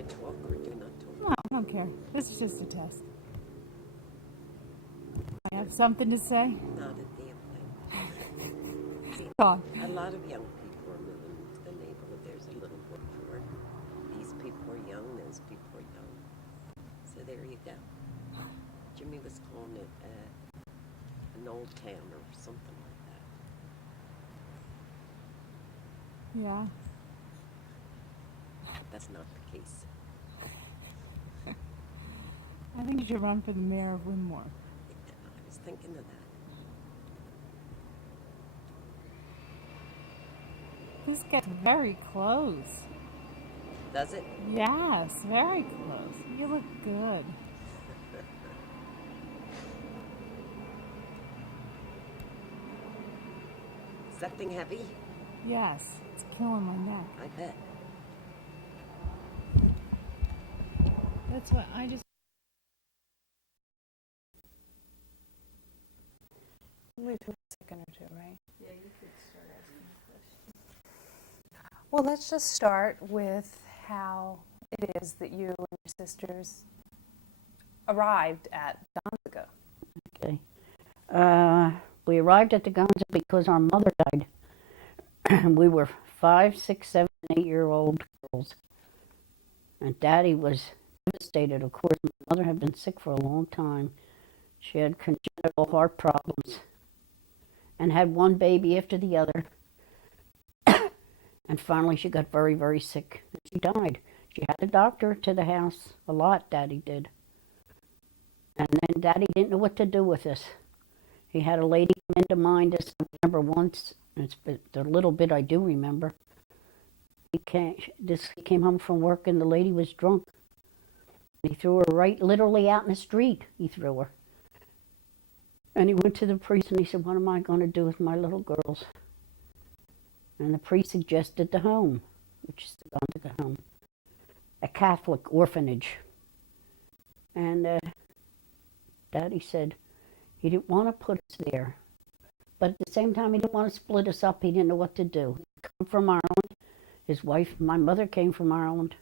I talk or do not talk? No, I don't care. This is just a test. I have something to say. Not a damn thing. See, Go on. a lot of young people are moving to the neighborhood. There's a little wood for it. These people are young, those people are young. So there you go. Jimmy was calling it an old town or something like that. Yeah. But that's not the case. I think you should run for the mayor of Winmore. I was thinking of that. This gets very close. Does it? Yes, very close. You look good. Is that thing heavy? Yes, it's killing my neck. I bet. That's what I just. Wait a second or two, right? Yeah, you could start asking questions. Well, let's just start with how it is that you and your sisters arrived at Donzigo. Okay. We arrived at the Gonza because our mother died. We were 5, 6, 7, 8-year-old girls. And Daddy was devastated, of course. My mother had been sick for a long time. She had congenital heart problems and had one baby after the other. And finally she got very, very sick. And she died. She had a doctor to the house a lot, Daddy did. And then Daddy didn't know what to do with us. He had a lady come in to mind us. I remember once, it's the little bit I do remember. He came home from work and the lady was drunk. He threw her right literally out in the street. He threw her. And he went to the priest and he said, "What am I going to do with my little girls?" And the priest suggested the home, which is the Gonzaga home, a Catholic orphanage. And Daddy said he didn't want to put us there. But at the same time, he didn't want to split us up. He didn't know what to do. He came from Ireland. His wife, my mother, came from Ireland.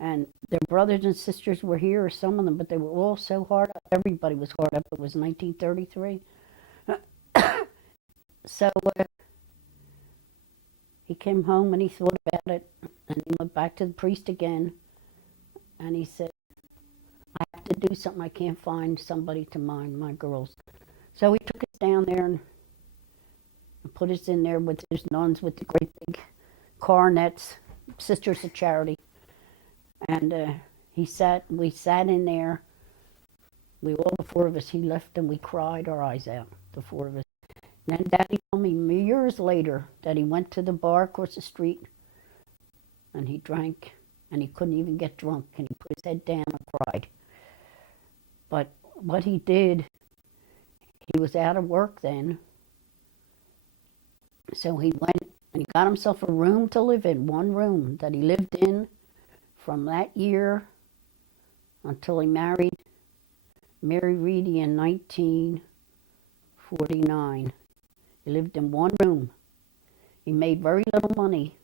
And their brothers and sisters were here, or some of them, but they were all so hard up. Everybody was hard up. It was 1933. So he came home and he thought about it. And he went back to the priest again. And he said, "I have to do something. I can't find somebody to mind my girls." So he took us down there and put us in there with his nuns with the great big coronets, Sisters of Charity. And we sat in there. All the four of us, he left and we cried our eyes out, the four of us. And then Daddy told me years later that he went to the bar across the street and he drank and he couldn't even get drunk and he put his head down and cried. But what he did, he was out of work then. So he went and he got himself a room to live in, one room that he lived in from that year until he married Mary Reedy in 1949. He lived in one room. He made very little money,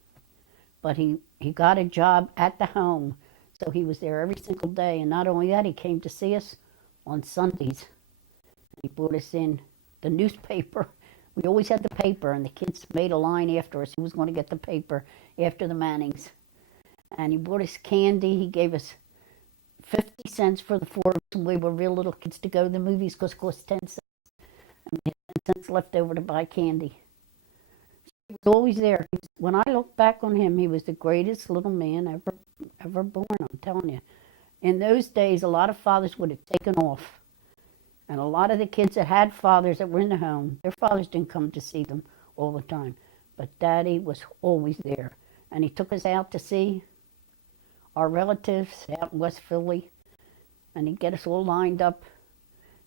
but he got a job at the home. So he was there every single day. And not only that, he came to see us on Sundays. He brought us in the newspaper. We always had the paper, and the kids made a line after us who was going to get the paper after the Mannings. And he brought us candy. He gave us 50 cents for the four of us when we were real little kids to go to the movies because it cost 10 cents. And we had 10 cents left over to buy candy. So he was always there. When I look back on him, he was the greatest little man ever born, I'm telling you. In those days, a lot of fathers would have taken off. And a lot of the kids that had fathers that were in the home, their fathers didn't come to see them all the time. But Daddy was always there. And he took us out to see our relatives out in West Philly. And he'd get us all lined up.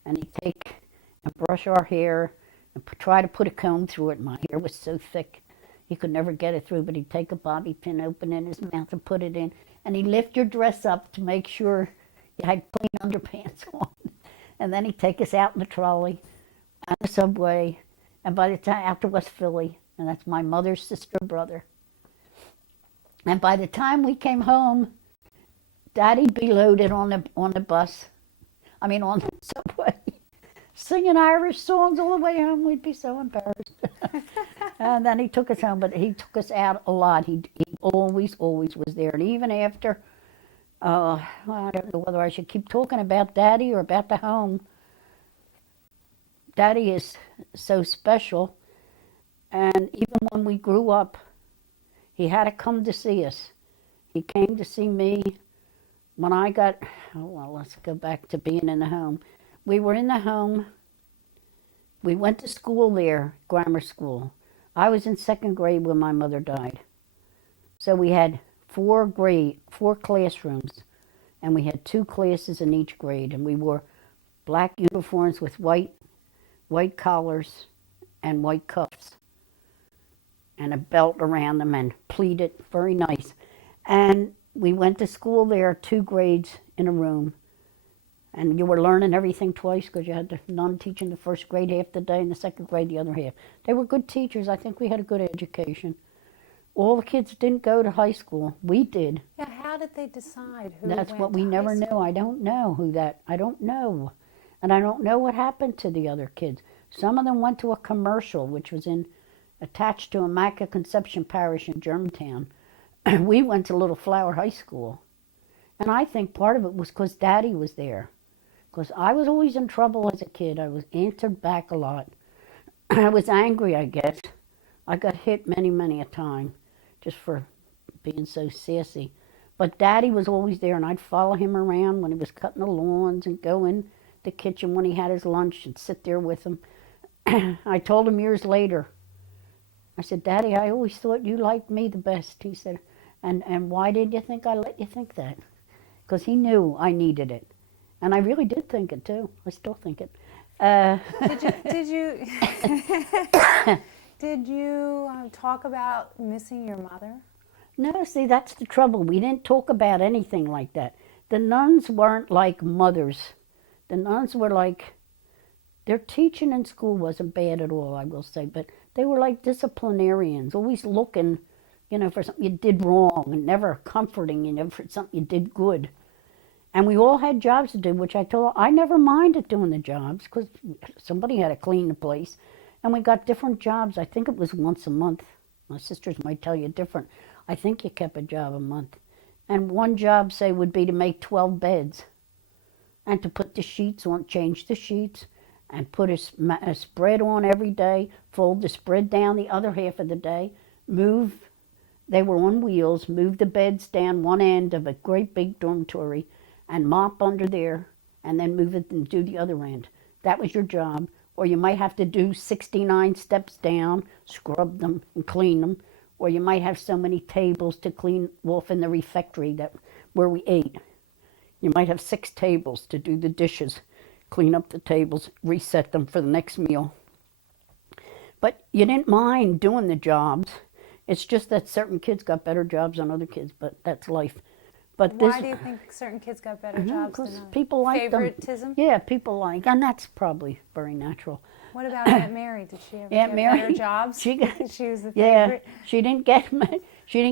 And he'd take and brush our hair and try to put a comb through it. My hair was so thick, he could never get it through. But he'd take a bobby pin, open in his mouth and put it in. And he'd lift your dress up to make sure you had clean underpants on. And then he'd take us out in the trolley, on the subway, and by the time out to West Philly, and that's my mother's sister and brother. And by the time we came home, Daddy'd be loaded on the bus. I mean, on the subway, singing Irish songs all the way home. We'd be so embarrassed. And then he took us home, but he took us out a lot. He always was there. And even after, well, I don't know whether I should keep talking about Daddy or about the home. Daddy is so special. And even when we grew up, he had to come to see us. He came to see me when I got, oh, well, let's go back to being in the home. We were in the home. We went to school there, grammar school. I was in second grade when my mother died. So we had four classrooms, and we had 2 classes in each grade, and we wore black uniforms with white collars and white cuffs and a belt around them and pleated, very nice. And we went to school there, 2 grades in a room. And you were learning everything twice because you had the nun teaching the first grade half the day and the second grade the other half. They were good teachers. I think we had a good education. All the kids didn't go to high school. We did. Yeah, how did they decide who That's went what we to never high knew. school? I don't know who that, I don't know. And I don't know what happened to the other kids. Some of them went to a commercial, which was attached to Immaculate Conception Parish in Germantown. We went to Little Flower High School. And I think part of it was because Daddy was there. Because I was always in trouble as a kid. I was answered back a lot. I was angry, I guess. I got hit many a time just for being so sassy. But Daddy was always there, and I'd follow him around when he was cutting the lawns and go in the kitchen when he had his lunch and sit there with him. I told him years later, I said, Daddy, I always thought you liked me the best. He said, and why did you think I let you think that? Because he knew I needed it. And I really did think it, too. I still think it. Did you talk about missing your mother? No, see, that's the trouble. We didn't talk about anything like that. The nuns weren't like mothers. The nuns were like, their teaching in school wasn't bad at all, I will say, but they were like disciplinarians, always looking, for something you did wrong and never comforting you, for something you did good. And we all had jobs to do, which I told her, I never minded doing the jobs because somebody had to clean the place. And we got different jobs. I think it was once a month. My sisters might tell you different. I think you kept a job a month. And one job, say, would be to make 12 beds and to put the sheets on, change the sheets, and put a spread on every day, fold the spread down the other half of the day, move, they were on wheels, move the beds down one end of a great big dormitory, and mop under there, and then move it and do the other end. That was your job. Or you might have to do 69 steps down, scrub them and clean them. Or you might have so many tables to clean off in the refectory where we ate. You might have 6 tables to do the dishes, clean up the tables, reset them for the next meal. But you didn't mind doing the jobs. It's just that certain kids got better jobs than other kids, but that's life. But Why do you think certain kids got better jobs than because others? people like them. Favoritism? Yeah, people like, and that's probably very natural. What about Aunt Mary? Did she ever Aunt get Mary, better jobs? she got- She was the Yeah, favorite. she didn't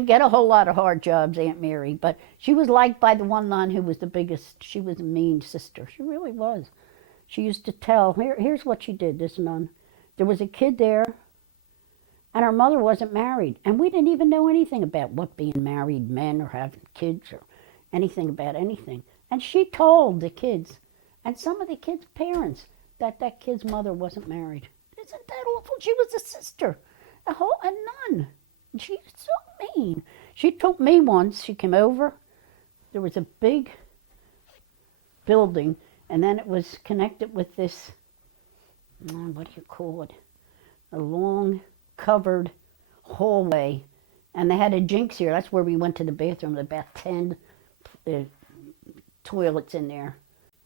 get a whole lot of hard jobs, Aunt Mary, but she was liked by the one nun who was the biggest. She was a mean sister. She really was. She used to tell, here's what she did, this nun. There was a kid there, and her mother wasn't married, and we didn't even know anything about what being married men or having kids or anything about anything. And she told the kids, and some of the kids' parents, that kid's mother wasn't married. Isn't that awful? She was a sister, a nun. She was so mean. She told me once, she came over, there was a big building, and then it was connected with this, what do you call it? A long covered hallway. And they had a jinx here. That's where we went to the bathroom. There were about 10 toilets in there.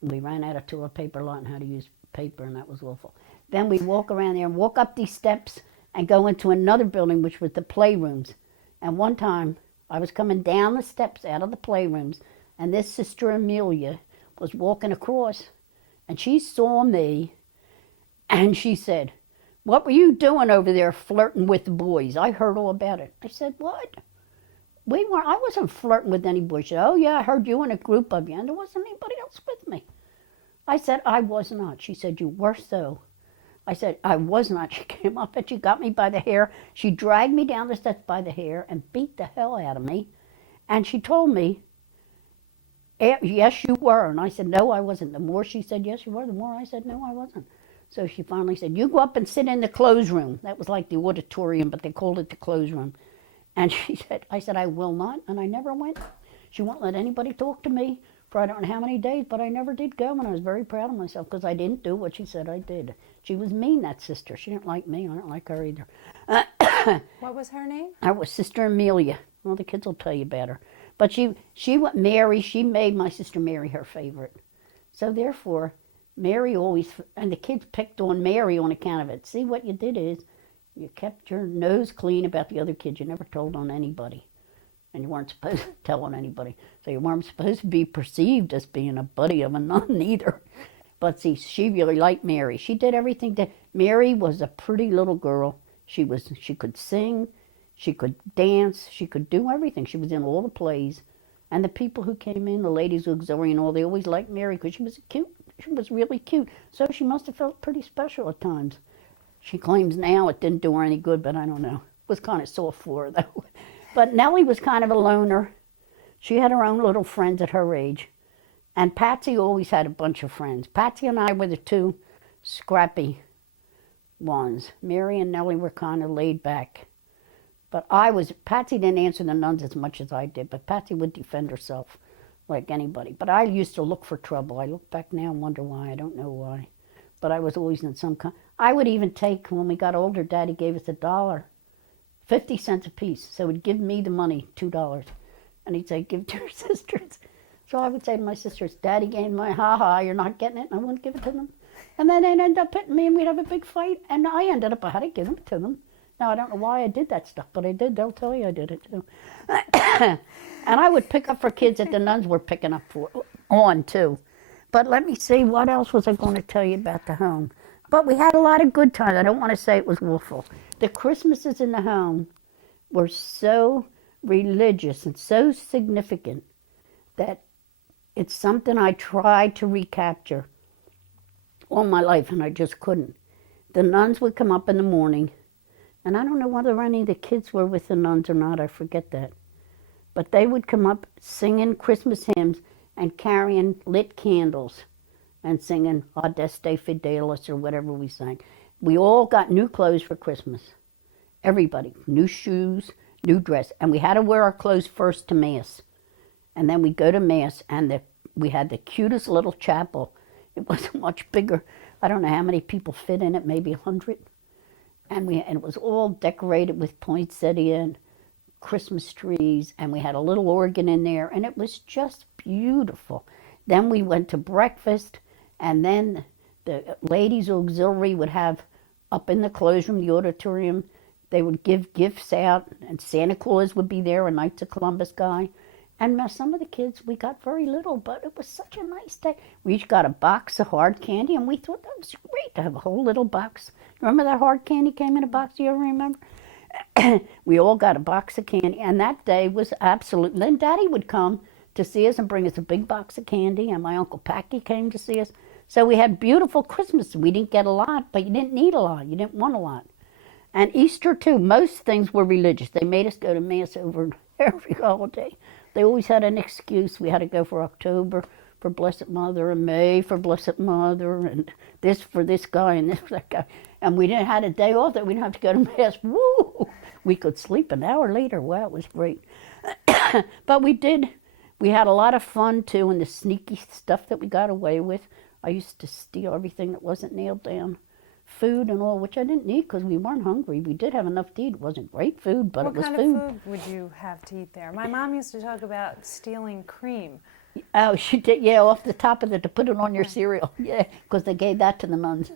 We ran out of toilet paper, learned how to use paper, and that was awful. Then we walk around there and walk up these steps and go into another building, which was the playrooms. And one time, I was coming down the steps out of the playrooms, and this Sister Amelia was walking across, and she saw me, and she said, "What were you doing over there flirting with the boys? I heard all about it." I said, "What?" I wasn't flirting with any boy. She said, oh yeah, I heard you in a group of you, and there wasn't anybody else with me. I said, I was not. She said, you were so. I said, I was not. She came up and she got me by the hair. She dragged me down the steps by the hair and beat the hell out of me. And she told me, yes, you were. And I said, no, I wasn't. The more she said, yes, you were, the more I said, no, I wasn't. So she finally said, you go up and sit in the clothes room. That was like the auditorium, but they called it the clothes room. And I said, I will not. And I never went. She won't let anybody talk to me for I don't know how many days, but I never did go. And I was very proud of myself because I didn't do what she said I did. She was mean, that sister. She didn't like me. I don't like her either. What was her name? That was Sister Amelia. Well, the kids will tell you about her. But Mary, she made my sister Mary her favorite. So therefore, Mary always, and the kids picked on Mary on account of it. See, what you did is you kept your nose clean about the other kids. You never told on anybody. And you weren't supposed to tell on anybody. So you weren't supposed to be perceived as being a buddy of a nun either. But see, she really liked Mary. She did everything that, Mary was a pretty little girl. She could sing, she could dance, she could do everything. She was in all the plays. And the people who came in, the ladies auxiliary and all, they always liked Mary because she was cute. She was really cute. So she must have felt pretty special at times. She claims now it didn't do her any good, but I don't know. It was kind of soft for her, though. But Nellie was kind of a loner. She had her own little friends at her age. And Patsy always had a bunch of friends. Patsy and I were the two scrappy ones. Mary and Nellie were kind of laid back. But Patsy didn't answer the nuns as much as I did, but Patsy would defend herself like anybody. But I used to look for trouble. I look back now and wonder why. I don't know why. But I was always in some kind. I would even take, when we got older, Daddy gave us $1, 50 cents a piece. So he'd give me the money, $2. And he'd say, give it to your sisters. So I would say to my sisters, Daddy gave my ha-ha, you're not getting it, and I wouldn't give it to them. And then they'd end up hitting me, and we'd have a big fight, and I ended up, I had to give them to them. Now, I don't know why I did that stuff, but I did. They'll tell you I did it, too. And I would pick up for kids that the nuns were picking up on, too. But let me see, what else was I going to tell you about the home? But we had a lot of good times. I don't want to say it was awful. The Christmases in the home were so religious and so significant that it's something I tried to recapture all my life, and I just couldn't. The nuns would come up in the morning, and I don't know whether any of the kids were with the nuns or not, I forget that. But they would come up singing Christmas hymns and carrying lit candles and singing Adeste Fidelis or whatever we sang. We all got new clothes for Christmas. Everybody. New shoes, new dress. And we had to wear our clothes first to Mass. And then we'd go to Mass, and we had the cutest little chapel. It wasn't much bigger. I don't know how many people fit in it, maybe 100. And it was all decorated with poinsettia and Christmas trees, and we had a little organ in there, and it was just beautiful. Then we went to breakfast, and then the ladies' auxiliary would have, up in the clothes room, the auditorium, they would give gifts out, and Santa Claus would be there, a Knights of Columbus guy. And some of the kids, we got very little, but it was such a nice day. We each got a box of hard candy, and we thought that was great to have a whole little box. Remember that hard candy came in a box? Do you ever remember? We all got a box of candy, and that day was absolute. Then Daddy would come to see us and bring us a big box of candy, and my Uncle Packy came to see us. So we had beautiful Christmas. We didn't get a lot, but you didn't need a lot. You didn't want a lot. And Easter, too. Most things were religious. They made us go to Mass over every holiday. They always had an excuse. We had to go for October for Blessed Mother, and May for Blessed Mother, and this for this guy and this for that guy. And we didn't have a day off that we didn't have to go to Mass. Woo! We could sleep an hour later. Wow, it was great. But we had a lot of fun, too, and the sneaky stuff that we got away with. I used to steal everything that wasn't nailed down. Food and all, which I didn't need because we weren't hungry. We did have enough to eat. It wasn't great food, but it was food. What kind of food would you have to eat there? My mom used to talk about stealing cream. Oh, she did, yeah, off the top of it to put it on your cereal. Yeah, because they gave that to the nuns.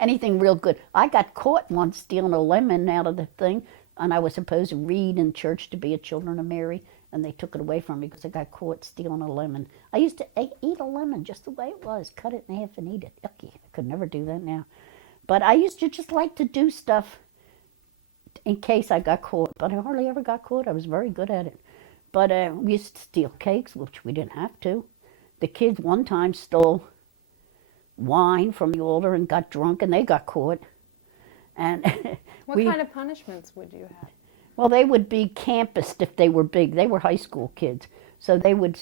Anything real good. I got caught once stealing a lemon out of the thing, and I was supposed to read in church to be a Children of Mary, and they took it away from me because I got caught stealing a lemon. I used to eat a lemon just the way it was, cut it in half and eat it. Yucky. I could never do that now. But I used to just like to do stuff in case I got caught, but I hardly ever got caught. I was very good at it. But we used to steal cakes, which we didn't have to. The kids one time stole wine from the altar and got drunk, and they got caught. And What kind of punishments would you have? well, they would be campused if they were big. They were high school kids, so they would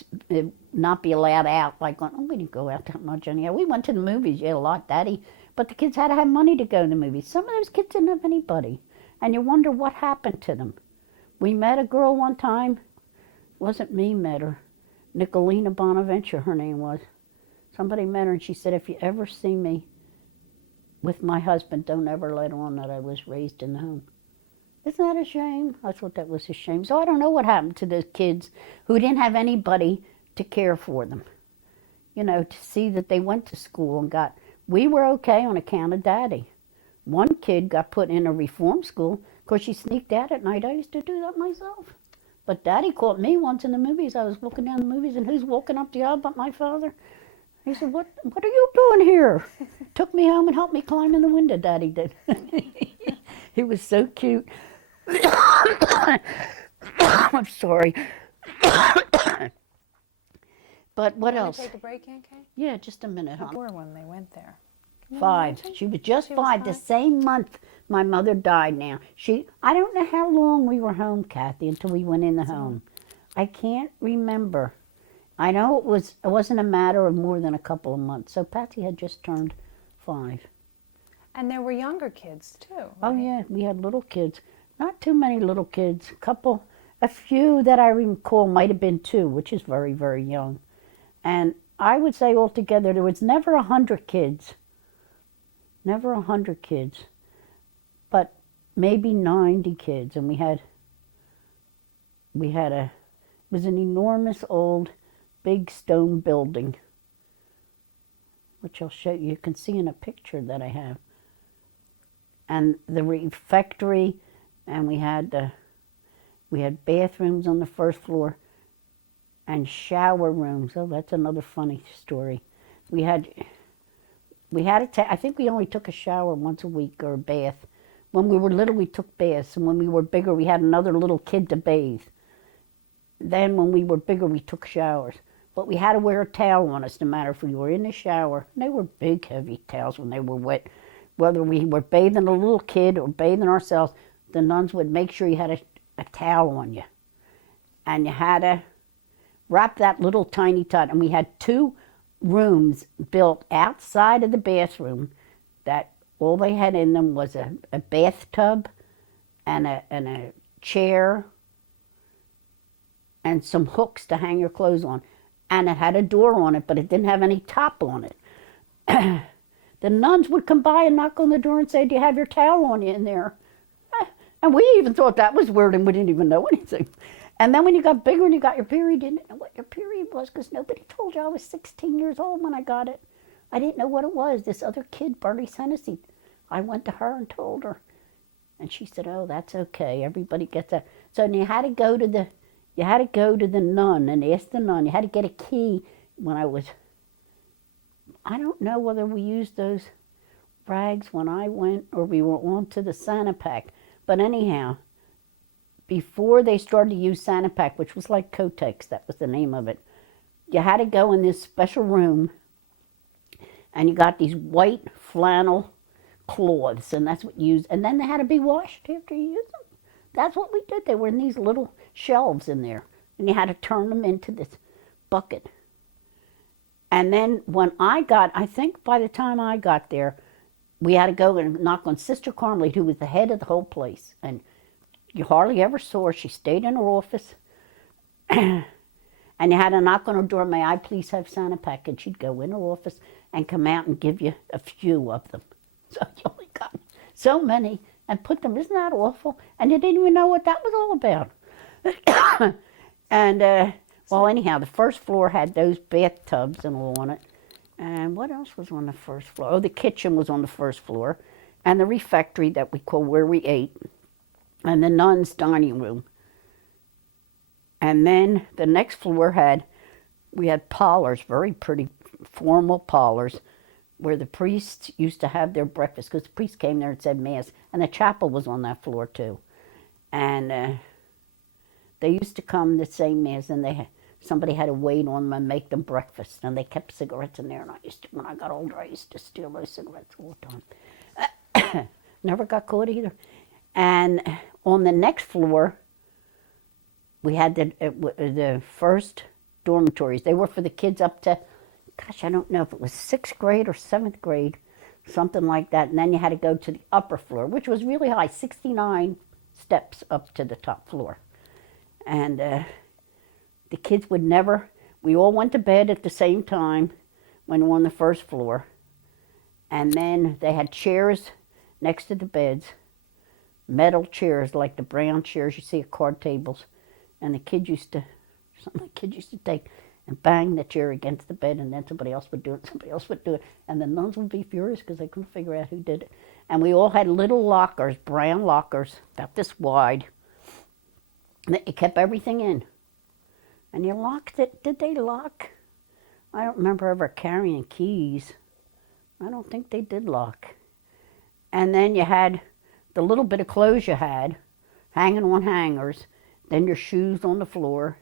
not be allowed out. Like, oh, we didn't go out that much anyhow. We went to the movies, yeah, a lot, Daddy. But the kids had to have money to go to the movies. Some of those kids didn't have anybody, and you wonder what happened to them. We met a girl one time. Wasn't me met her. Nicolina Bonaventure, her name was. Somebody met her, and she said, if you ever see me with my husband, don't ever let on that I was raised in the home. Isn't that a shame? I thought that was a shame. So I don't know what happened to those kids who didn't have anybody to care for them. You know, to see that they went to school and got, we were okay on account of Daddy. One kid got put in a reform school because she sneaked out at night. I used to do that myself. But Daddy caught me once in the movies. I was looking down the movies, and who's walking up the aisle but my father? He said, what are you doing here? Took me home and helped me climb in the window, Daddy did. He was so cute. I'm sorry. But what else? Take a break, Aunt Kay? Yeah, just a minute, How hon. poor when they went there. Can you 5. imagine? She was just She was 5. The 5? same month my mother died now. I don't know how long we were home, Kathy, until we went in the home. I can't remember. I know it wasn't a matter of more than a couple of months. So Patsy had just turned 5. And there were younger kids, too. Right? Oh, yeah, we had little kids. Not too many little kids. A few that I recall might have been 2, which is very, very young. And I would say altogether there was never 100 kids. Never 100 kids. But maybe 90 kids. And it was an enormous old big stone building, which I'll show you. You can see in a picture that I have. And the refectory, and we had bathrooms on the first floor and shower rooms. Oh, that's another funny story. I think we only took a shower once a week, or a bath. When we were little, we took baths, and when we were bigger, we had another little kid to bathe. Then when we were bigger, we took showers. But we had to wear a towel on us no matter if we were in the shower. And they were big, heavy towels when they were wet. Whether we were bathing a little kid or bathing ourselves, the nuns would make sure you had a towel on you. And you had to wrap that little tiny tight. And we had 2 rooms built outside of the bathroom that all they had in them was a bathtub and a chair and some hooks to hang your clothes on. And it had a door on it, but it didn't have any top on it. The nuns would come by and knock on the door and say, do you have your towel on you in there? And we even thought that was weird, and we didn't even know anything. And then when you got bigger and you got your period, you didn't know what your period was because nobody told you. I was 16 years old when I got it. I didn't know what it was. This other kid, Bertie Hennessy, I went to her and told her. And she said, oh, that's okay. Everybody gets that. So you had to go to the nun and ask the nun. You had to get a key. I don't know whether we used those rags when I went or we were on to the Santa Pack. But anyhow, before they started to use Santa Pack, which was like Kotex, that was the name of it, you had to go in this special room and you got these white flannel cloths, and that's what you used. And then they had to be washed after you used them. That's what we did. They were in these little shelves in there, and you had to turn them into this bucket. And then I think by the time I got there, we had to go and knock on Sister Carmelite, who was the head of the whole place. And you hardly ever saw her. She stayed in her office. And you had to knock on her door, may I please have Santa Pack? And she'd go in her office and come out and give you a few of them. So you only got so many and put them. Isn't that awful? And you didn't even know what that was all about. And, well, anyhow, the first floor had those bathtubs and all on it. And what else was on the first floor? Oh, the kitchen was on the first floor. And the refectory that we call where we ate. And the nuns' dining room. And then the next floor we had parlors, very pretty formal parlors, where the priests used to have their breakfast, because the priest came there and said Mass. And the chapel was on that floor, too. And they used to come the same as, and somebody had to wait on them and make them breakfast, and they kept cigarettes in there. And when I got older, I used to steal those cigarettes all the time. Never got caught either. And on the next floor, we had the first dormitories. They were for the kids up to, gosh, I don't know if it was 6th grade or 7th grade, something like that. And then you had to go to the upper floor, which was really high, 69 steps up to the top floor. And the kids would never, we all went to bed at the same time when we were on the first floor. And then they had chairs next to the beds, metal chairs like the brown chairs you see at card tables. And some of the kids used to take and bang the chair against the bed, and then somebody else would do it, and the nuns would be furious because they couldn't figure out who did it. And we all had little lockers, brown lockers, about this wide, and you kept everything in. And you locked it. Did they lock? I don't remember ever carrying keys. I don't think they did lock. And then you had the little bit of clothes you had hanging on hangers, then your shoes on the floor,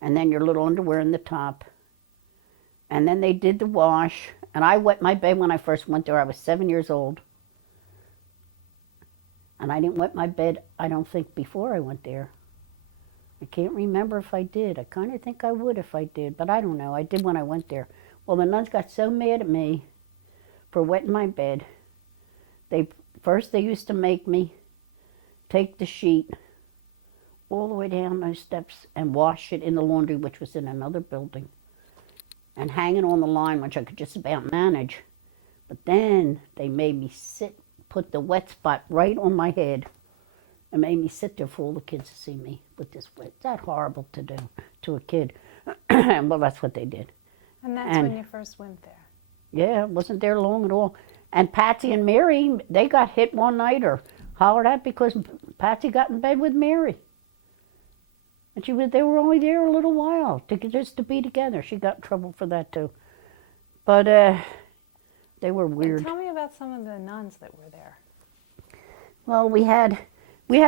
and then your little underwear in the top. And then they did the wash. And I wet my bed when I first went there. I was 7 years old. And I didn't wet my bed, I don't think, before I went there. I can't remember if I did. I kind of think I would if I did, but I don't know. I did when I went there. Well, the nuns got so mad at me for wetting my bed. First they used to make me take the sheet all the way down those steps and wash it in the laundry, which was in another building, and hang it on the line, which I could just about manage. But then they made me put the wet spot right on my head, and made me sit there for all the kids to see me with this wet. That's horrible to do to a kid. Well, that's what they did. And that's when you first went there. Yeah, wasn't there long at all. And Patsy and Mary, they got hit one night or hollered at because Patsy got in bed with Mary. And they were only there a little while, just to be together. She got in trouble for that too. But they were weird. And tell me about some of the nuns that were there. Well, we had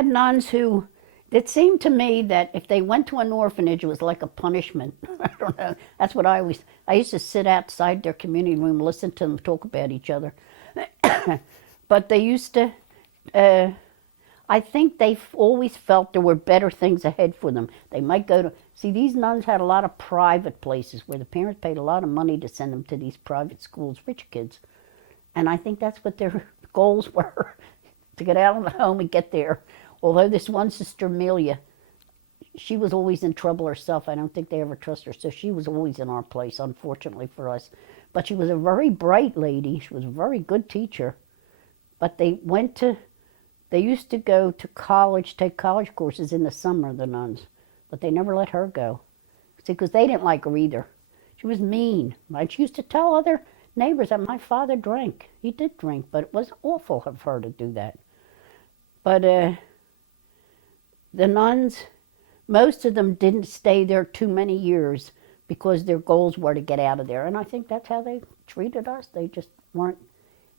nuns who, it seemed to me that if they went to an orphanage, it was like a punishment. I don't know. That's what I used to sit outside their community room, listen to them talk about each other. But they used to, I think they always felt there were better things ahead for them. They might see, these nuns had a lot of private places where the parents paid a lot of money to send them to these private schools, rich kids. And I think that's what their goals were, to get out of the home and get there. Although this one sister, Amelia, she was always in trouble herself. I don't think they ever trust her. So she was always in our place, unfortunately for us. But she was a very bright lady. She was a very good teacher. But they used to go to college, take college courses in the summer, the nuns. But they never let her go. See, because they didn't like her either. She was mean. Like, she used to tell other neighbors that my father drank. He did drink, but it was awful of her to do that. But the nuns, most of them didn't stay there too many years because their goals were to get out of there. And I think that's how they treated us. They just weren't,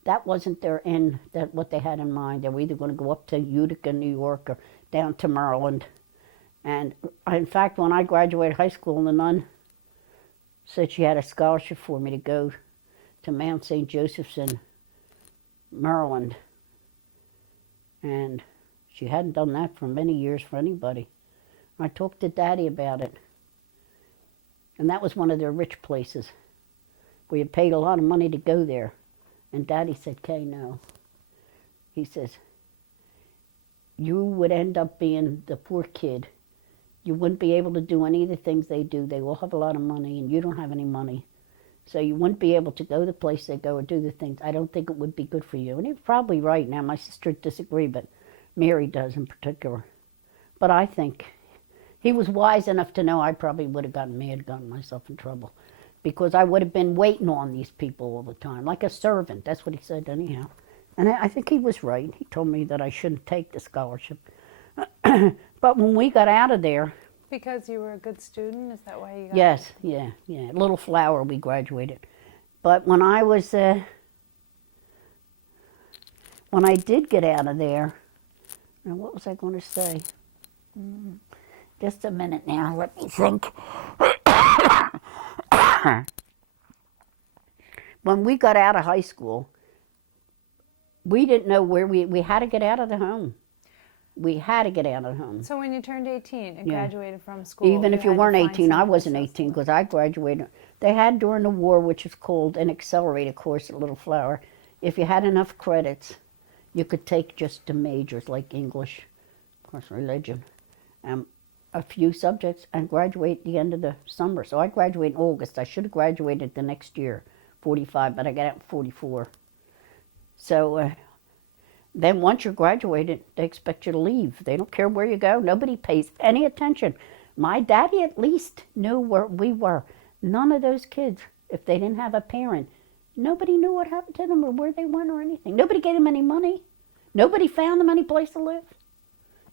that wasn't their end, what they had in mind. They were either going to go up to Utica, New York, or down to Maryland. And in fact, when I graduated high school, the nun said she had a scholarship for me to go to Mount St. Joseph's in Maryland. And she hadn't done that for many years for anybody. I talked to Daddy about it. And that was one of their rich places. We had paid a lot of money to go there. And Daddy said, Kaye, no. He says, you would end up being the poor kid. You wouldn't be able to do any of the things they do. They all have a lot of money, and you don't have any money. So you wouldn't be able to go the place they go or do the things. I don't think it would be good for you. And he's probably right. Now, my sister disagrees, but Mary does in particular. But I think he was wise enough to know I probably would have gotten mad, gotten myself in trouble, because I would have been waiting on these people all the time, like a servant. That's what he said anyhow. And I think he was right. He told me that I shouldn't take the scholarship. But when we got out of there... Because you were a good student? Is that why you got Yes, yeah. Little Flower, we graduated. But when I was... when I did get out of there... Now, what was I going to say? Just a minute now, let me think. When we got out of high school, we didn't know where we had to get out of the home. We had to get out of the home. So when you turned 18 and Yeah. graduated from school, Even if you had to weren't find 18, I someplace wasn't else to 18 live. because I graduated. They had during the war, which is called an accelerated course at Little Flower. If you had enough credits, you could take just the majors like English, of course, religion, a few subjects, and graduate at the end of the summer. So I graduated in August. I should have graduated the next year, 45, but I got out in 44. So then once you're graduated, they expect you to leave. They don't care where you go. Nobody pays any attention. My daddy at least knew where we were. None of those kids, if they didn't have a parent, nobody knew what happened to them or where they went or anything. Nobody gave them any money. Nobody found them any place to live.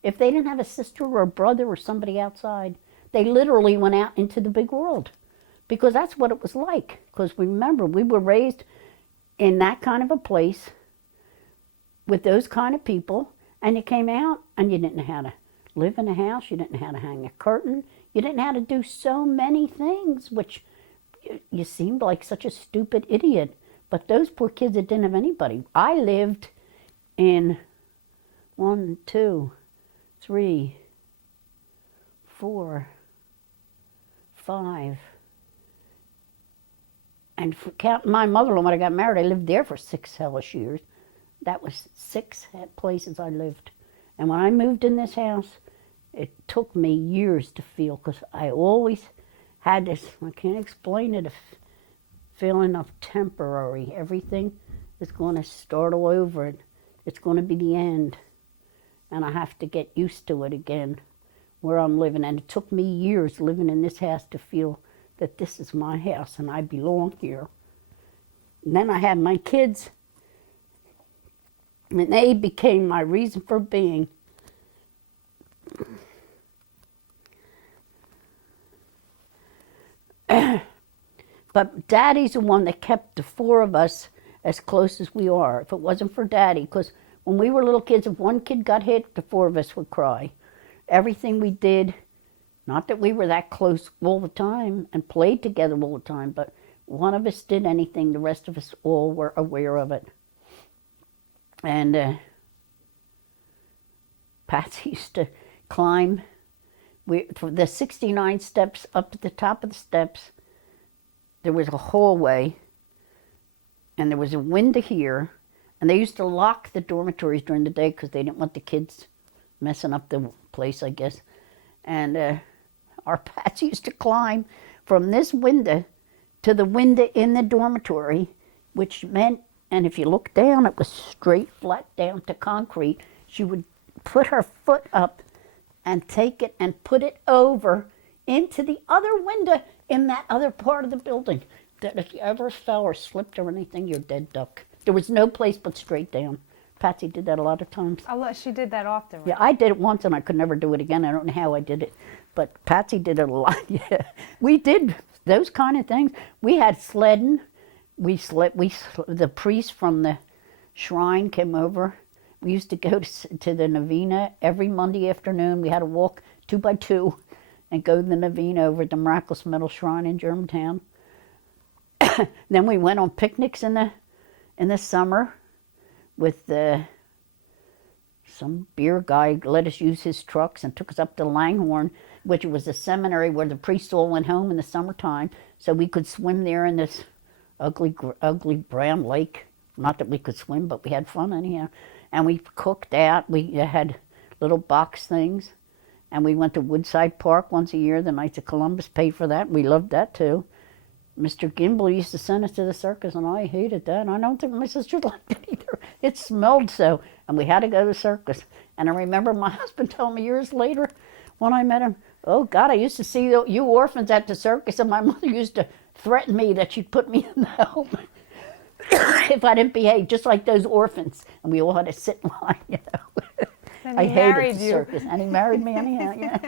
If they didn't have a sister or a brother or somebody outside, they literally went out into the big world because that's what it was like. Because remember, we were raised in that kind of a place with those kind of people, and you came out and you didn't know how to live in a house, you didn't know how to hang a curtain, you didn't know how to do so many things, which you seemed like such a stupid idiot. But those poor kids that didn't have anybody. I lived in 1, 2, 3, 4, 5, and for counting my mother-in-law when I got married, I lived there for 6 hellish years. That was 6 places I lived. And when I moved in this house, it took me years to feel, because I always had this, I can't explain it, a feeling of temporary. Everything is going to start all over. It's going to be the end. And I have to get used to it again, where I'm living. And it took me years living in this house to feel that this is my house and I belong here. And then I had my kids, and they became my reason for being. But Daddy's the one that kept the 4 of us as close as we are. If it wasn't for Daddy, because when we were little kids, if one kid got hit, the 4 of us would cry. Everything we did, not that we were that close all the time and played together all the time, but one of us did anything, the rest of us all were aware of it. And Patsy used to climb the 69 steps up to the top of the steps. There was a hallway, and there was a window here, and they used to lock the dormitories during the day because they didn't want the kids messing up the place, I guess. And our Patsy used to climb from this window to the window in the dormitory, which meant, and if you look down, it was straight flat down to concrete. She would put her foot up and take it and put it over into the other window in that other part of the building, that if you ever fell or slipped or anything, you're dead duck. There was no place but straight down. Patsy did that a lot of times. She did that often, right? Yeah, I did it once and I could never do it again. I don't know how I did it, but Patsy did it a lot. Yeah, we did those kind of things. We had sledding. The priest from the shrine came over. We used to go to the novena every Monday afternoon. We had to walk 2 by 2 and go to the novena over at the Miraculous Metal Shrine in Germantown. Then we went on picnics in the summer with some beer guy let us use his trucks and took us up to Langhorne, which was a seminary where the priests all went home in the summertime, so we could swim there in this ugly brown lake. Not that we could swim, but we had fun anyhow. And we cooked out. We had little box things. And we went to Woodside Park once a year. The Knights of Columbus paid for that. We loved that too. Mr. Gimble used to send us to the circus, and I hated that. I don't think my sister liked it either. It smelled so, and we had to go to the circus. And I remember my husband telling me years later when I met him, "Oh, God, I used to see you orphans at the circus, and my mother used to threaten me that she'd put me in the home if I didn't behave, just like those orphans." And we all had to sit in line, you know. And I he hated married the you. circus, and he married me anyhow. Yeah.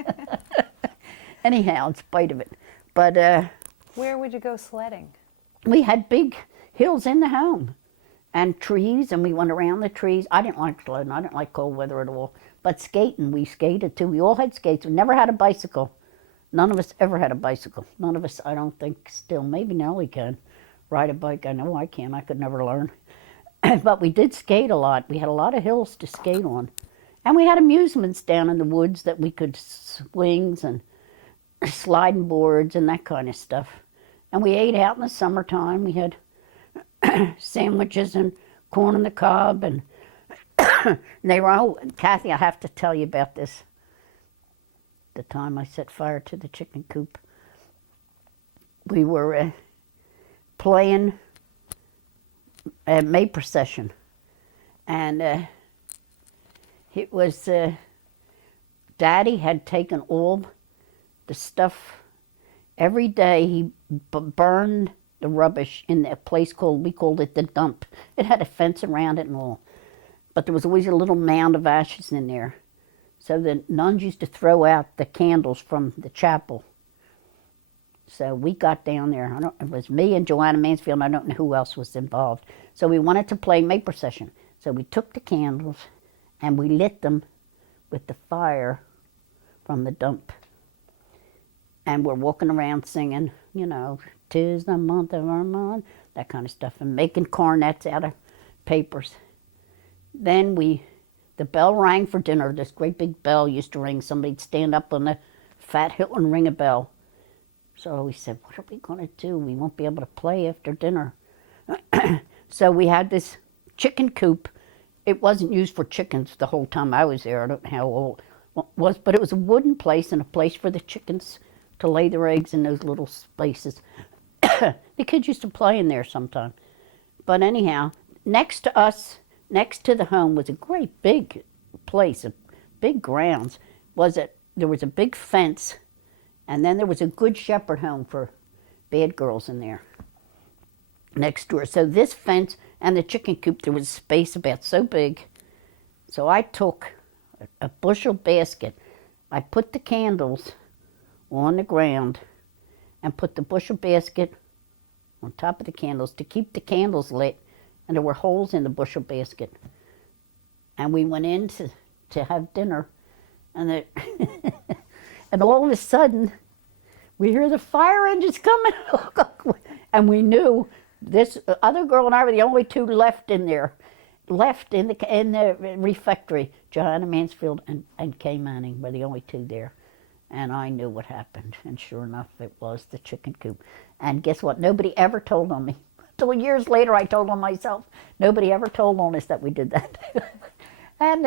Anyhow, in spite of it. But Where would you go sledding? we had big hills in the home and trees, and we went around the trees. I didn't like sledding. I didn't like cold weather at all. But skating, we skated too. We all had skates. We never had a bicycle. None of us ever had a bicycle. None of us, I don't think, still. Maybe Nellie can ride a bike. I know I can. I could never learn. But we did skate a lot. We had a lot of hills to skate on. And we had amusements down in the woods that we could swings and sliding boards and that kind of stuff. And we ate out in the summertime. We had sandwiches and corn on the cob. And they were, oh, Kathy, I have to tell you about this. The time I set fire to the chicken coop. We were playing a May procession. And it was, Daddy had taken all the stuff. Every day he burned the rubbish in a place called, we called it the dump. It had a fence around it and all. But there was always a little mound of ashes in there. So the nuns used to throw out the candles from the chapel. So we got down there. It was me and Joanna Mansfield, and I don't know who else was involved. So we wanted to play May procession. So we took the candles and we lit them with the fire from the dump. And we're walking around singing, you know, 'tis the month of our month, that kind of stuff, and making cornets out of papers. Then the bell rang for dinner. This great big bell used to ring. Somebody'd stand up on the fat hill and ring a bell. So we said, what are we going to do? We won't be able to play after dinner. So we had this chicken coop. It wasn't used for chickens the whole time I was there. I don't know how old it was, but it was a wooden place and a place for the chickens to lay their eggs in those little spaces. The kids used to play in there sometime. But anyhow, next to us, next to the home was a great big place, a big grounds. There was a big fence, and then there was a Good Shepherd home for bad girls in there next door. So this fence and the chicken coop, there was a space about so big. So I took a bushel basket. I put the candles on the ground and put the bushel basket on top of the candles to keep the candles lit. And there were holes in the bushel basket. And we went in to have dinner. And, and all of a sudden, we hear the fire engines coming. And we knew this other girl and I were the only two left in there. Left in the refectory. Johanna Mansfield and Kaye Manning were the only two there. And I knew what happened. And sure enough, it was the chicken coop. And guess what? Nobody ever told on me. Until years later, I told on myself. Nobody ever told on us that we did that. And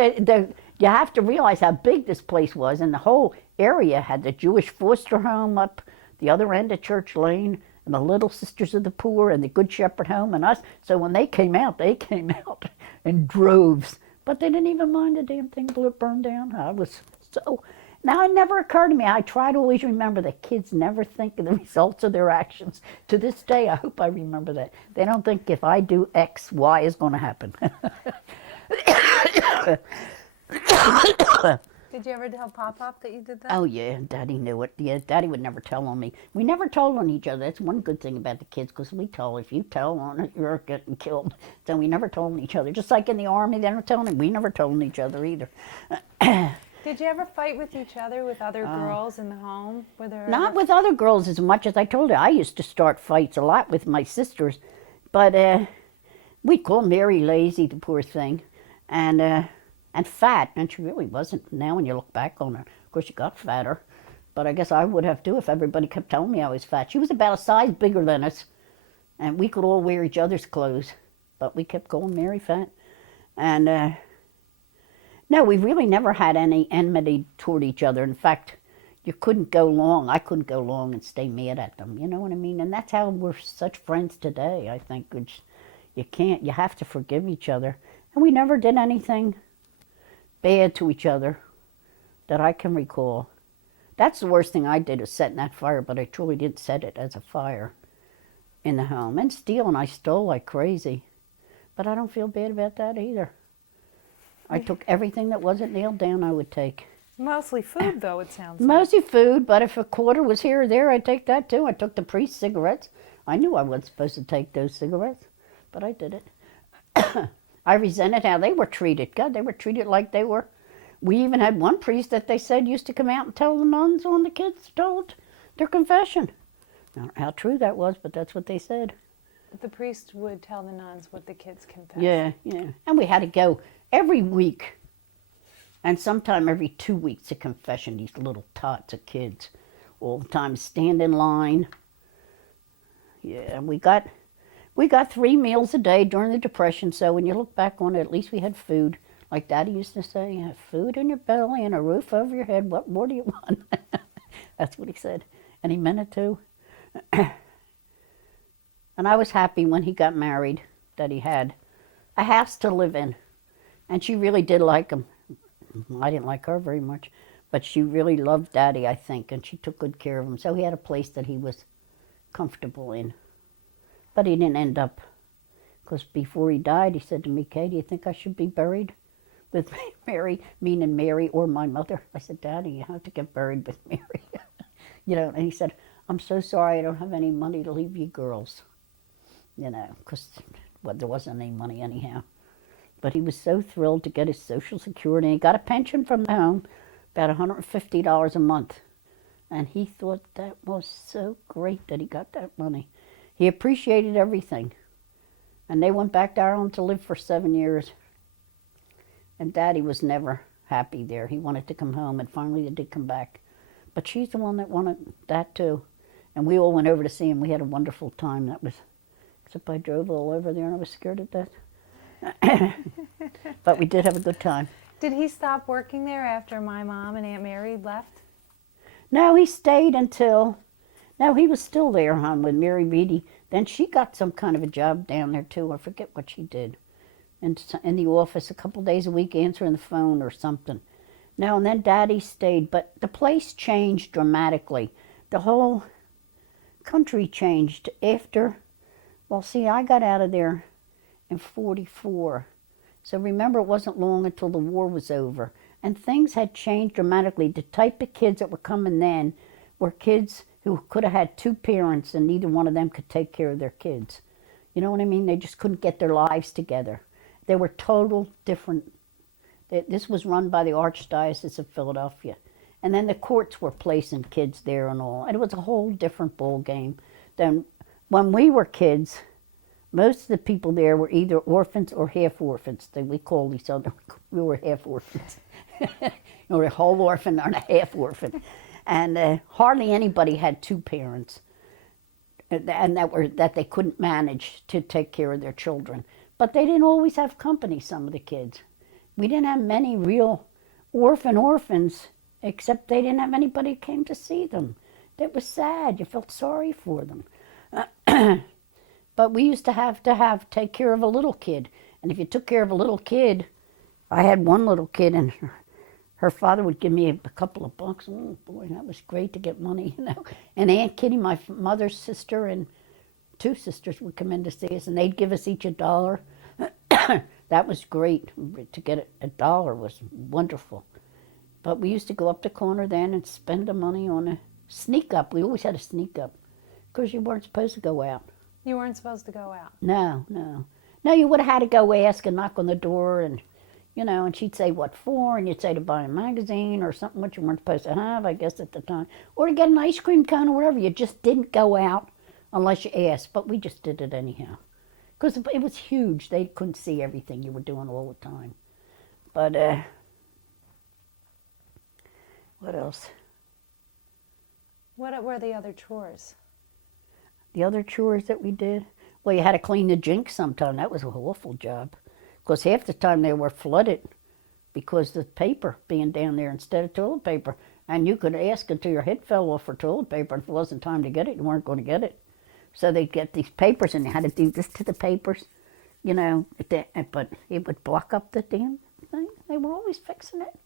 you have to realize how big this place was. And the whole area had the Jewish foster home up the other end of Church Lane, and the Little Sisters of the Poor, and the Good Shepherd home, and us. So when they came out in droves. But they didn't even mind the damn thing till it burned down. I was so... Now, it never occurred to me. I try to always remember that kids never think of the results of their actions. To this day, I hope I remember that. They don't think if I do X, Y is going to happen. Did you ever tell Pop-Pop that you did that? Oh, yeah, Daddy knew it. Yeah, Daddy would never tell on me. We never told on each other. That's one good thing about the kids, because we told. If you tell on it, you're getting killed. So we never told on each other. Just like in the Army, they never told on. We never told on each other either. Did you ever fight with each other, with other girls in the home? Were there Not with other girls as much as I told you. I used to start fights a lot with my sisters. But we'd call Mary lazy, the poor thing, and fat. And she really wasn't. Now when you look back on her, of course she got fatter. But I guess I would have too if everybody kept telling me I was fat. She was about a size bigger than us. And we could all wear each other's clothes. But we kept calling Mary fat. And... No, we really never had any enmity toward each other. In fact, you couldn't go long. I couldn't go long and stay mad at them. You know what I mean? And that's how we're such friends today, I think. Which you can't, you have to forgive each other. And we never did anything bad to each other that I can recall. That's the worst thing I did, is setting that fire, but I truly didn't set it as a fire in the home. And stealing, I stole like crazy. But I don't feel bad about that either. I took everything that wasn't nailed down, I would take. Mostly food, though, it sounds like. Mostly food, but if a quarter was here or there, I'd take that too. I took the priest's cigarettes. I knew I wasn't supposed to take those cigarettes, but I did it. I resented how they were treated. God, they were treated like they were We even had one priest that they said used to come out and tell the nuns when the kids told their confession. I don't know how true that was, but that's what they said. The priest would tell the nuns what the kids confessed. Yeah, yeah. And we had to go every week and sometime every 2 weeks to confession, these little tots of kids. All the time, stand in line. Yeah, we got 3 meals a day during the Depression, so when you look back on it, at least we had food. Like Daddy used to say, you have food in your belly and a roof over your head. What more do you want? That's what he said. And he meant it too. And I was happy when he got married that he had a house to live in. And she really did like him. I didn't like her very much, but she really loved Daddy, I think, and she took good care of him. So he had a place that he was comfortable in. But he didn't end up, because before he died, he said to me, Kaye, do you think I should be buried with Mary, meaning Mary or my mother? I said, Daddy, you have to get buried with Mary. You know, and he said, I'm so sorry I don't have any money to leave you girls. You know, because there wasn't any money anyhow. But he was so thrilled to get his Social Security. He got a pension from the home, about $150 a month. And he thought that was so great that he got that money. He appreciated everything. And they went back to Ireland to live for 7 years. And Daddy was never happy there. He wanted to come home, and finally they did come back. But she's the one that wanted that too. And we all went over to see him. We had a wonderful time. That was, except I drove all over there and I was scared to death. But we did have a good time. Did he stop working there after my mom and Aunt Mary left? No, he stayed until, no, he was still there, hon, with Mary Reedy. Then she got some kind of a job down there too. I forget what she did. In the office a couple days a week answering the phone or something. No, and then Daddy stayed, but the place changed dramatically. The whole country changed after, well, see, I got out of there in 44. So remember, it wasn't long until the war was over. And things had changed dramatically. The type of kids that were coming then were kids who could have had 2 parents and neither one of them could take care of their kids. You know what I mean? They just couldn't get their lives together. They were total different. This was run by the Archdiocese of Philadelphia. And then the courts were placing kids there and all. And it was a whole different ball game than when we were kids. Most of the people there were either orphans or half orphans. We called each other, we were half orphans. Or a whole orphan or a half orphan. And hardly anybody had 2 parents. And that they couldn't manage to take care of their children. But they didn't always have company, some of the kids. We didn't have many real orphans, except they didn't have anybody who came to see them. It was sad. You felt sorry for them. But we used to have take care of a little kid. And if you took care of a little kid, I had one little kid, and her father would give me a couple of bucks. Oh, boy, that was great to get money, you know. And Aunt Kitty, my mother's sister, and 2 sisters would come in to see us, and they'd give us each $1. That was great. To get $1 was wonderful. But we used to go up the corner then and spend the money on a sneak up. We always had a sneak up because you weren't supposed to go out. You weren't supposed to go out. No. No, you would have had to go ask and knock on the door, and, you know, and she'd say, what for? And you'd say to buy a magazine or something what you weren't supposed to have, I guess, at the time. Or to get an ice cream cone or whatever. You just didn't go out unless you asked, but we just did it anyhow. Because it was huge. They couldn't see everything you were doing all the time. But, what else? What were the other chores? The other chores that we did? Well, you had to clean the jinks sometime. That was an awful job. Because half the time they were flooded because the paper being down there instead of toilet paper. And you could ask until your head fell off for toilet paper. And if it wasn't time to get it, you weren't going to get it. So they'd get these papers, and you had to do this to the papers, you know. But it would block up the damn thing. They were always fixing it.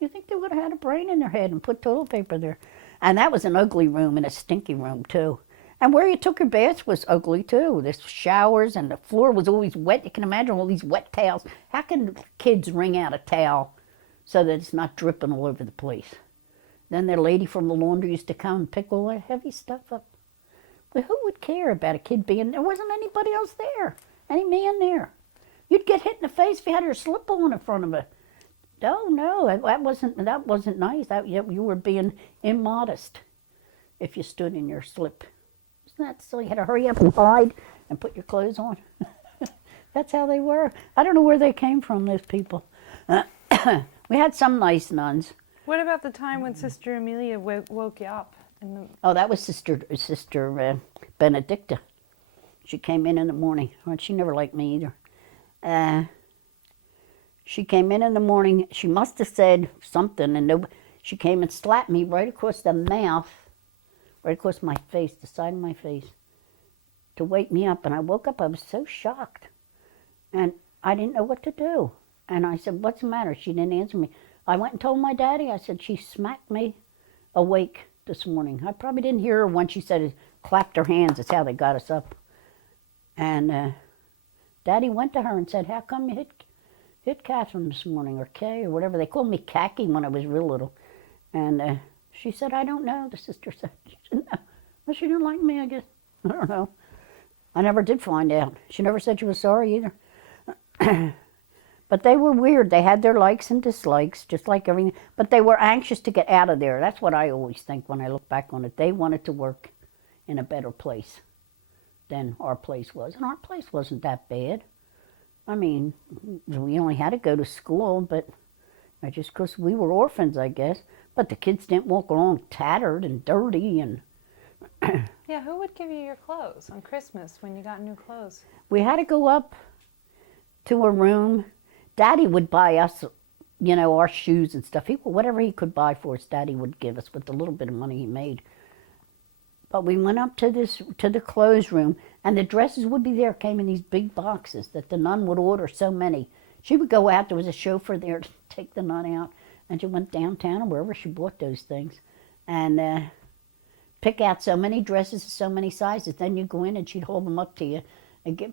You think they would have had a brain in their head and put toilet paper there. And that was an ugly room and a stinky room, too. And where you took your baths was ugly, too. There's showers, and the floor was always wet. You can imagine all these wet towels. How can kids wring out a towel so that it's not dripping all over the place? Then the lady from the laundry used to come and pick all that heavy stuff up. But who would care about a kid being there? Wasn't anybody else there, any man there. You'd get hit in the face if you had your slip on in front of Oh no, that wasn't nice. You were being immodest if you stood in your slip. Isn't that so? You had to hurry up and hide and put your clothes on. That's how they were. I don't know where they came from, those people. We had some nice nuns. What about the time when Sister Amelia woke you up? Oh, that was Sister Benedicta. She came in the morning. Well, she never liked me either. She came in the morning. She must have said something, and she came and slapped me right across the mouth, right across my face, the side of my face, to wake me up. And I woke up. I was so shocked, and I didn't know what to do. And I said, "What's the matter?" She didn't answer me. I went and told my daddy. I said, "She smacked me awake this morning." I probably didn't hear her when she said it, clapped her hands. That's how they got us up. And Daddy went to her and said, "How come you hit Catherine this morning, or Kaye, or whatever?" They called me Khaki when I was real little. And she said, "I don't know," the sister said. She said, "No." Well, she didn't like me, I guess. I don't know. I never did find out. She never said she was sorry either. But they were weird. They had their likes and dislikes, just like everything. But they were anxious to get out of there. That's what I always think when I look back on it. They wanted to work in a better place than our place was. And our place wasn't that bad. I mean, we only had to go to school, but just because we were orphans, I guess. But the kids didn't walk along tattered and dirty. And Yeah, who would give you your clothes on Christmas when you got new clothes? we had to go up to a room. Daddy would buy us, our shoes and stuff. Whatever he could buy for us, Daddy would give us with the little bit of money he made. But we went up to the clothes room, and the dresses would be there, came in these big boxes that the nun would order so many. She would go out, there was a chauffeur there to take the nun out, and she went downtown or wherever she bought those things, and pick out so many dresses, so many sizes. Then you go in and she'd hold them up to you.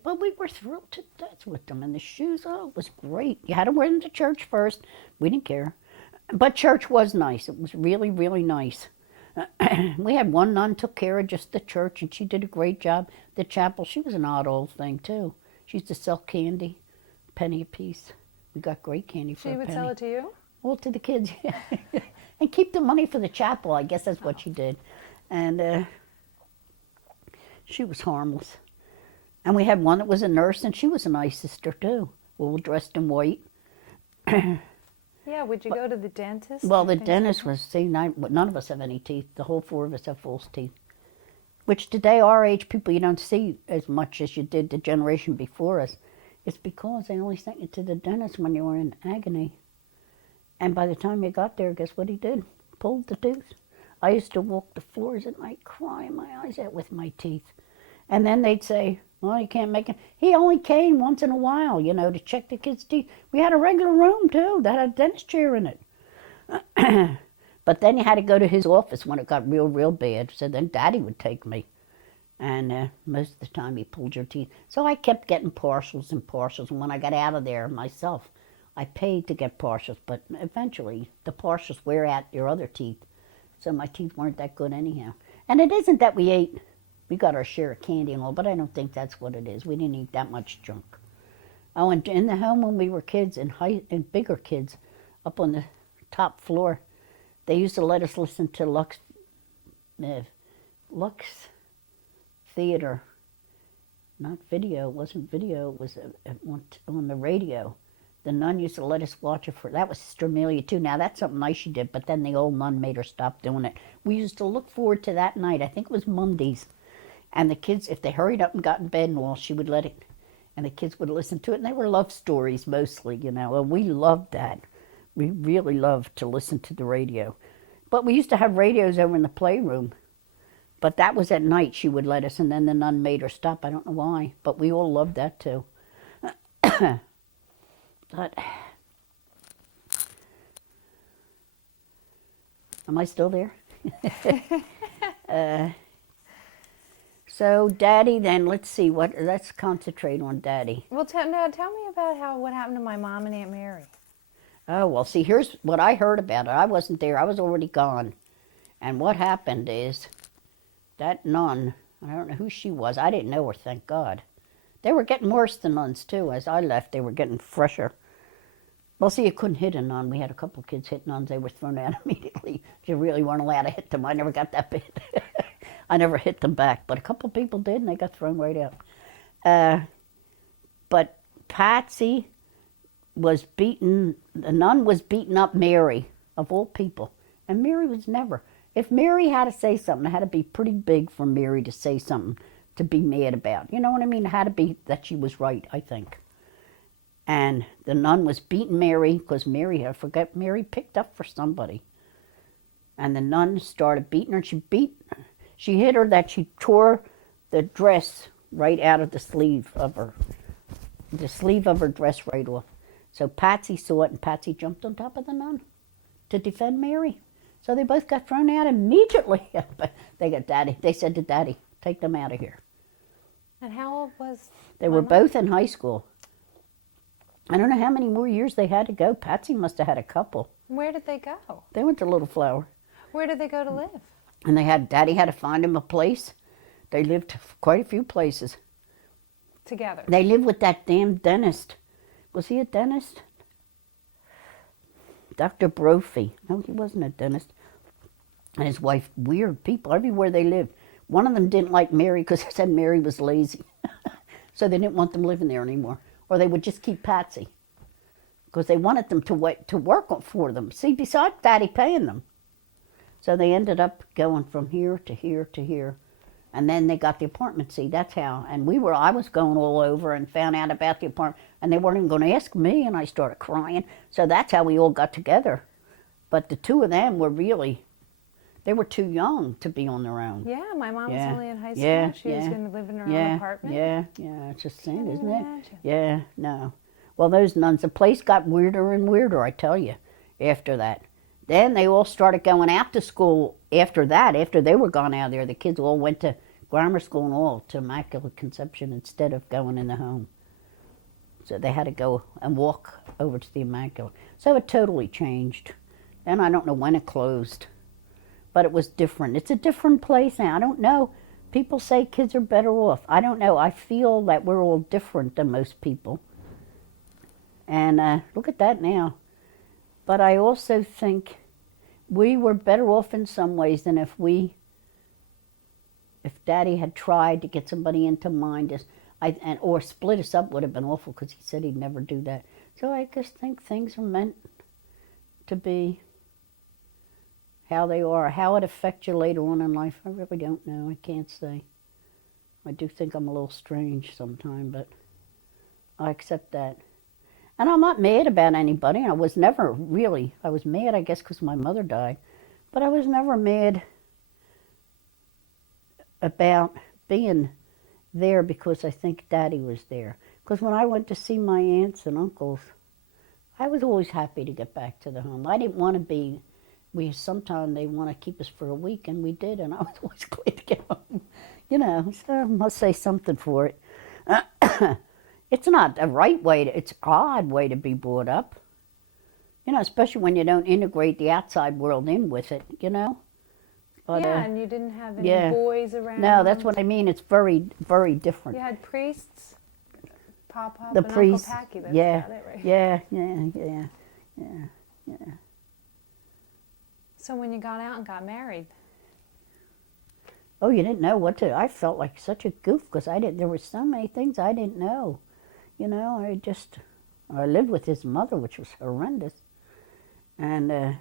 But we were thrilled to death with them. And the shoes, oh, it was great. You had to wear them to church first. We didn't care. But church was nice. It was really, really nice. We had one nun took care of just the church, and she did a great job. The chapel, she was an odd old thing, too. She used to sell candy, penny a piece. We got great candy for a penny. She would sell it to you? Well, to the kids, yeah. And keep the money for the chapel. I guess that's what she did. And she was harmless. And we had one that was a nurse, and she was a nice sister, too, all dressed in white. Yeah, would you go to the dentist? Well, the dentist was, none of us have any teeth. The whole four of us have false teeth. Which today, our age people, you don't see as much as you did the generation before us. It's because they only sent you to the dentist when you were in agony. And by the time you got there, guess what he did? Pulled the tooth. I used to walk the floors at night crying my eyes out with my teeth. And then they'd say, "Well, you can't make it." He only came once in a while, to check the kids' teeth. We had a regular room, too, that had a dentist chair in it. But then you had to go to his office when it got real, real bad. So then Daddy would take me. And most of the time he pulled your teeth. So I kept getting partials and partials. And when I got out of there myself, I paid to get partials. But eventually the partials wear out your other teeth. So my teeth weren't that good anyhow. And it isn't that we got our share of candy and all, but I don't think that's what it is. We didn't eat that much junk. Oh, and in the home when we were kids and bigger kids, up on the top floor, they used to let us listen to Lux Theater. Not video. It wasn't video. It was on the radio. The nun used to let us watch it that was Sister Amelia too. Now that's something nice she did, but then the old nun made her stop doing it. We used to look forward to that night. I think it was Mondays. And the kids, if they hurried up and got in bed and all, she would let it, and the kids would listen to it. And they were love stories mostly, and we loved that. We really loved to listen to the radio. But we used to have radios over in the playroom. But that was at night she would let us, and then the nun made her stop. I don't know why, but we all loved that too. But am I still there? So Daddy, then let's see let's concentrate on Daddy. Well, tell me about what happened to my mom and Aunt Mary. Oh, well, see, here's what I heard about it. I wasn't there. I was already gone. And what happened is that nun, I don't know who she was. I didn't know her, thank God. They were getting worse, the nuns, too. As I left, they were getting fresher. Well, see, you couldn't hit a nun. We had a couple of kids hit nuns. They were thrown out immediately. You really weren't allowed to hit them. I never got that bad. I never hit them back, but a couple of people did, and they got thrown right out. But Patsy was beaten, the nun was beating up Mary, of all people. And Mary was never. If Mary had to say something, it had to be pretty big for Mary to say something to be mad about. You know what I mean? It had to be that she was right, I think. And the nun was beating Mary because Mary, I forget, Mary picked up for somebody. And the nun started beating her. She hit her that she tore the dress right out of the sleeve of her dress right off. So Patsy saw it, and Patsy jumped on top of the nun to defend Mary. So they both got thrown out immediately. They said to Daddy, take them out of here. And how old was They were both in high school. I don't know how many more years they had to go. Patsy must have had a couple. Where did they go? They went to Little Flower. Where did they go to live? And Daddy had to find him a place. They lived quite a few places. Together. They lived with that damn dentist. Was he a dentist? Dr. Brophy. No, he wasn't a dentist. And his wife, weird people everywhere they lived. One of them didn't like Mary because they said Mary was lazy. So they didn't want them living there anymore. Or they would just keep Patsy. Because they wanted them to work for them. See, besides Daddy paying them. So they ended up going from here to here to here. And then they got the apartment. See, that's how. And I was going all over and found out about the apartment. And they weren't even going to ask me, and I started crying. So that's how we all got together. But the two of them were they were too young to be on their own. Yeah, my mom was only in high school. Yeah, She was going to live in her own apartment. Yeah, it's just sad, isn't it? Imagine. Yeah, no. Well, those nuns, the place got weirder and weirder, I tell you, after that. Then they all started going out to school after that. After they were gone out of there, the kids all went to grammar school and all to Immaculate Conception instead of going in the home. So they had to go and walk over to the Immaculate. So it totally changed. And I don't know when it closed. But it was different. It's a different place now. I don't know. People say kids are better off. I don't know. I feel that we're all different than most people. And look at that now. But I also think we were better off in some ways than if Daddy had tried to get somebody in to mind us, or split us up would have been awful because he said he'd never do that. So I just think things are meant to be how they are. How it affects you later on in life, I really don't know. I can't say. I do think I'm a little strange sometimes, but I accept that. And I'm not mad about anybody. I was never really. I was mad, I guess, because my mother died. But I was never mad about being there because I think Daddy was there. Because when I went to see my aunts and uncles, I was always happy to get back to the home. I didn't want to be. Sometimes they want to keep us for a week, and we did, and I was always glad to get home. You know, so I must say something for it. It's not a right way, it's an odd way to be brought up. You know, especially when you don't integrate the outside world in with it, you know. But, yeah, and you didn't have any boys around. No, that's what I mean. It's very, very different. You had priests, Pop, the and priest, Uncle Packy. That's yeah, about it, right? Yeah. So when you got out and got married, oh, you didn't know what to. I felt like such a goof because there were so many things I didn't know. You know, I lived with his mother, which was horrendous, and I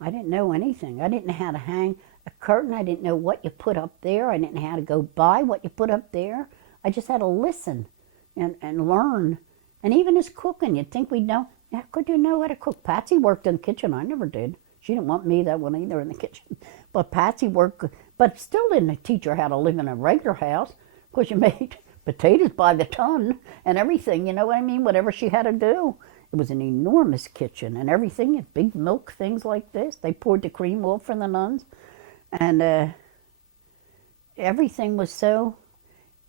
didn't know anything. I didn't know how to hang a curtain. I didn't know what you put up there. I didn't know how to go by what you put up there. I just had to listen and learn. And even as cooking, you'd think we'd know. How could you know how to cook? Patsy worked in the kitchen. I never did. She didn't want me that one either in the kitchen. But Patsy worked, but still didn't teach her how to live in a regular house because you made potatoes by the ton and everything. You know what I mean? Whatever she had to do. It was an enormous kitchen and everything, big milk things like this. They poured the cream off for the nuns. And everything was so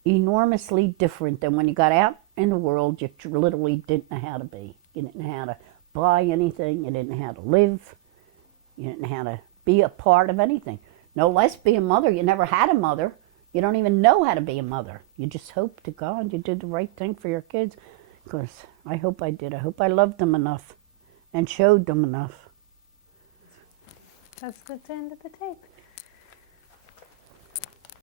enormously different than when you got out in the world, you literally didn't know how to be. You didn't know how to buy anything. You didn't know how to live. You didn't know how to be a part of anything. No less be a mother. You never had a mother. You don't even know how to be a mother. You just hope to God you did the right thing for your kids. because I hope I did. I hope I loved them enough and showed them enough. That's the end of the tape.